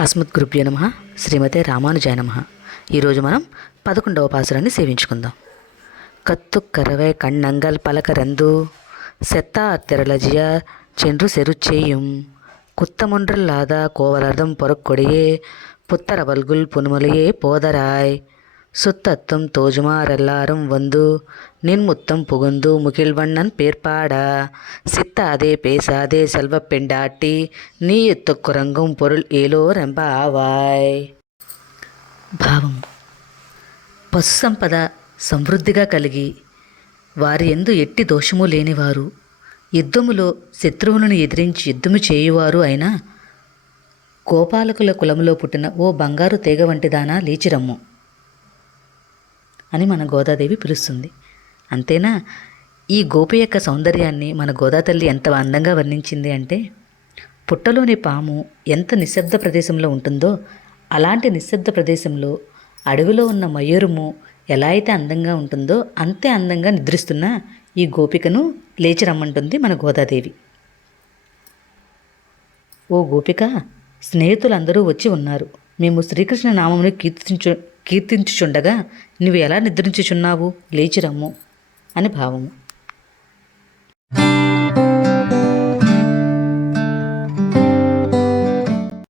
అస్మత్ గురుభ్యో నమ. శ్రీమతే రామానుజాయ నమ. ఈరోజు మనం పదకొండవ పాసురాన్ని సేవించుకుందాం. కత్తు కరవే కಣ್ಣంగల్ పలకరందు సెత్తార్ తెరలజియ చెండ్రు సెరుచేయుం కుత్తముండ్రల్లాదా కోవలర్ధం పొరక్కొడియే పుత్తర వల్గుల్ పునుమలియే పోదరాయ్. சுத்தத்தும் தோஜுமாரெல்லாரும் வந்து நின்முத்தம் புகுந்து முகில்வண்ணன் பேர்பாட சித்தாதே பேசாதே செல்வப் பெண்டாட்டி நீ ఎత్తుకురంగం పొరుల్ ఏలో రెంప ఆవాయ్ భావం పశు సంపద సమృద్ధిగా కలిగి వారి ఎందు ఎట్టి దోషము లేనివారు యుద్ధములో శత్రువులను ఎదిరించి యుద్ధము చేయువారు అయినా గోపాలకుల కులములో పుట్టిన ఓ బంగారు తీగ వంటిదానా లేచిరమ్ము అని మన గోదాదేవి పిలుస్తుంది. అంతేనా? ఈ గోపి యొక్క సౌందర్యాన్ని మన గోదాతల్లి ఎంత అందంగా వర్ణించింది అంటే పుట్టలోని పాము ఎంత నిశ్శబ్ద ప్రదేశంలో ఉంటుందో అలాంటి నిశ్శబ్ద ప్రదేశంలో అడవిలో ఉన్న మయూరము ఎలా అయితే అందంగా ఉంటుందో అంతే అందంగా నిద్రిస్తున్న ఈ గోపికను లేచి రమ్మంటుంది మన గోదాదేవి. ఓ గోపిక స్నేహితులందరూ వచ్చి ఉన్నారు. మేము శ్రీకృష్ణ నామమును కీర్తించు కీర్తించుచుండగా నువ్వు ఎలా నిద్రించుచున్నావు? లేచిరమ్ము అని భావము.